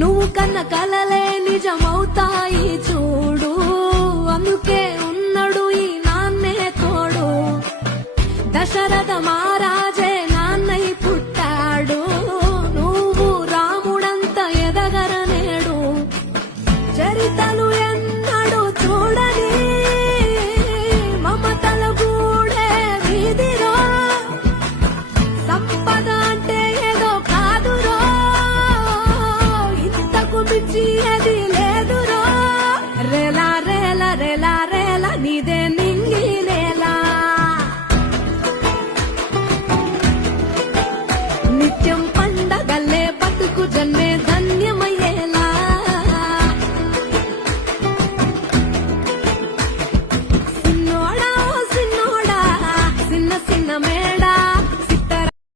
నువ్వు కన్న కలలే నిజమవుతాయి చూడు, అందుకే ఉన్నాడు ఈ నాన్నే తోడు. దశరథ మహారాజే నాన్నై పుట్టాడు, నువ్వు రాముడంత ఎదగరనేడు. చరితలు ఎన్నడు చూడని మమతల గూడే వీధిరో, సంపద అంటే ఏదో కాదురో, ఇంతకు మించి అది లేదురో. రేలా రేలా రేలా రేలా నీదే నింగి రేలా, నిత్యం పండగల్లే బతుకు జన్మే